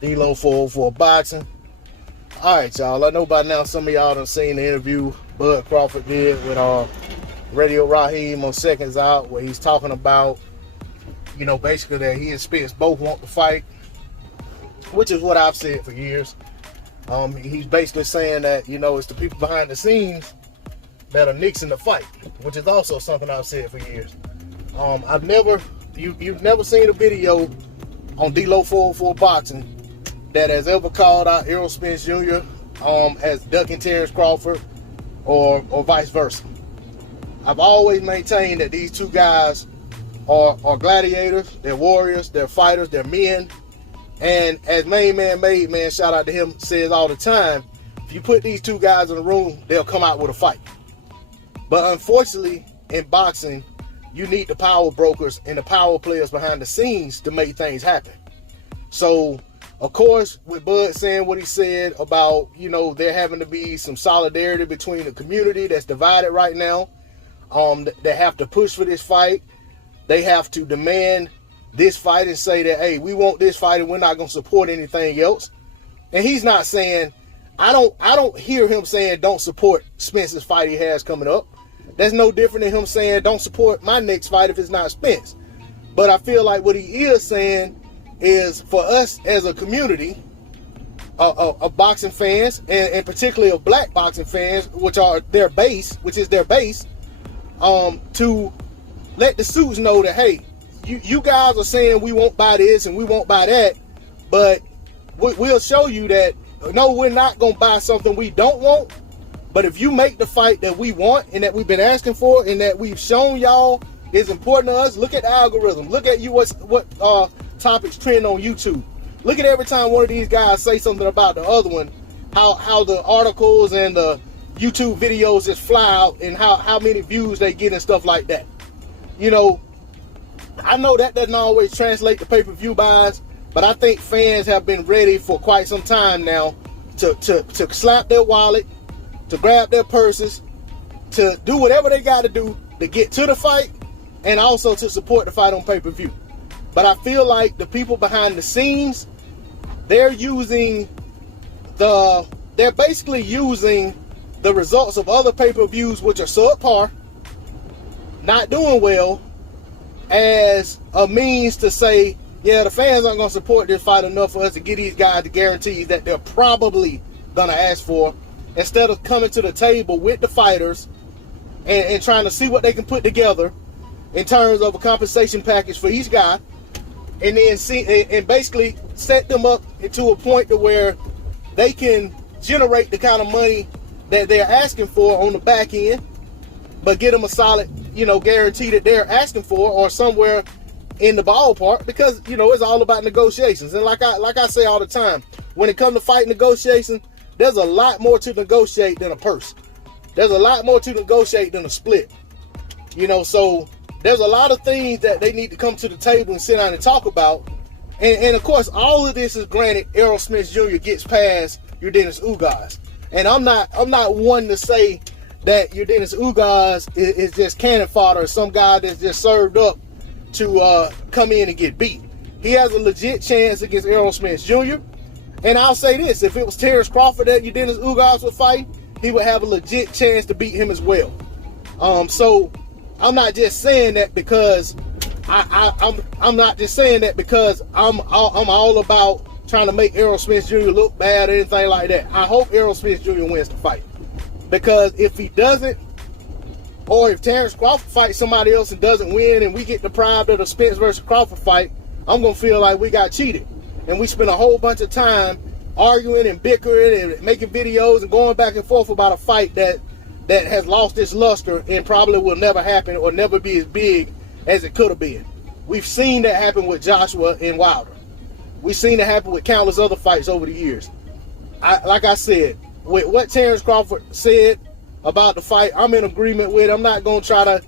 D-Lo 404 Boxing. Alright, y'all. I know by now some of y'all done seen the interview Bud Crawford did with Radio Raheem on Seconds Out, where he's talking about, basically that he and Spence both want to fight, which is what I've said for years. He's basically saying that, it's the people behind the scenes that are nixing the fight, which is also something I've said for years. You've never seen a video on D-Lo 404 Boxing that has ever called out Errol Spence Jr. As ducking Terence Crawford or vice versa. I've always maintained that these two guys are gladiators, they're warriors, they're fighters, they're men. And as Main Man Made Man, shout out to him, says all the time, if you put these two guys in a room, they'll come out with a fight. But unfortunately, in boxing, you need the power brokers and the power players behind the scenes to make things happen. So, of course, with Bud saying what he said about, there having to be some solidarity between the community that's divided right now, they have to push for this fight. They have to demand this fight and say that, hey, we want this fight and we're not going to support anything else. And he's not saying, I don't hear him saying don't support Spence's fight he has coming up. That's no different than him saying don't support my next fight if it's not Spence. But I feel like what he is saying is for us as a community of boxing fans, and particularly of black boxing fans, which is their base, to let the suits know that, hey, you guys are saying we won't buy this and we won't buy that, but we'll show you that, no, we're not going to buy something we don't want. But if you make the fight that we want and that we've been asking for and that we've shown y'all is important to us, look at the algorithm. Look at what topics trend on YouTube. Look at every time one of these guys say something about the other one, how the articles and the YouTube videos just fly out and how many views they get and stuff like that. I know that doesn't always translate to pay-per-view buys, but I think fans have been ready for quite some time now to slap their wallet, to grab their purses, to do whatever they got to do to get to the fight and also to support the fight on pay-per-view. But I feel like the people behind the scenes, they're basically using the results of other pay-per-views, which are subpar, not doing well, as a means to say, yeah, the fans aren't going to support this fight enough for us to give these guys the guarantees that they're probably going to ask for, instead of coming to the table with the fighters and trying to see what they can put together in terms of a compensation package for each guy, and then basically set them up to a point to where they can generate the kind of money that they're asking for on the back end, but get them a solid, guarantee that they're asking for, or somewhere in the ballpark, because it's all about negotiations. And like I say all the time, when it comes to fight negotiations, there's a lot more to negotiate than a purse. There's a lot more to negotiate than a split. So there's a lot of things that they need to come to the table and sit down and talk about. And of course, all of this is granted Errol Spence Jr. gets past Dennis Ugas. And I'm not one to say that Dennis Ugas is just cannon fodder, or some guy that's just served up to come in and get beat. He has a legit chance against Errol Spence Jr. And I'll say this, if it was Terence Crawford that Dennis Ugas would fight, he would have a legit chance to beat him as well. So I'm not just saying that because I'm not just saying that because I'm all about trying to make Errol Spence Jr. look bad or anything like that. I hope Errol Spence Jr. wins the fight, because if he doesn't, or if Terence Crawford fights somebody else and doesn't win, and we get deprived of the Spence versus Crawford fight, I'm gonna feel like we got cheated, and we spent a whole bunch of time arguing and bickering and making videos and going back and forth about a fight that has lost its luster and probably will never happen or never be as big as it could have been. We've seen that happen with Joshua and Wilder. We've seen it happen with countless other fights over the years. Like I said, with what Terence Crawford said about the fight, I'm in agreement with. I'm not going to try to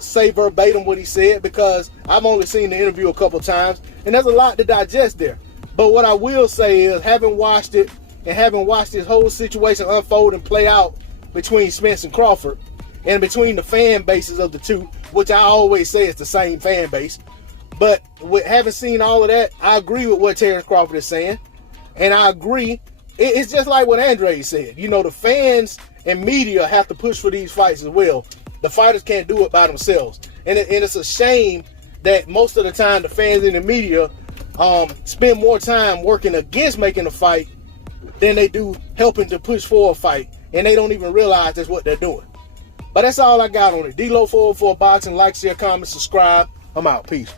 say verbatim what he said, because I've only seen the interview a couple times, and there's a lot to digest there. But what I will say is, having watched it and having watched this whole situation unfold and play out between Spence and Crawford, and between the fan bases of the two, which I always say is the same fan base, But with having seen all of that, I agree with what Terence Crawford is saying. And I agree. It's just like what Andre said. You know, the fans and media have to push for these fights as well. The fighters can't do it by themselves. And it's a shame that most of the time the fans and the media spend more time working against making a fight than they do helping to push for a fight. And they don't even realize that's what they're doing. But that's all I got on it. D-Lo 404 Boxing. Like, share, comment, subscribe. I'm out. Peace.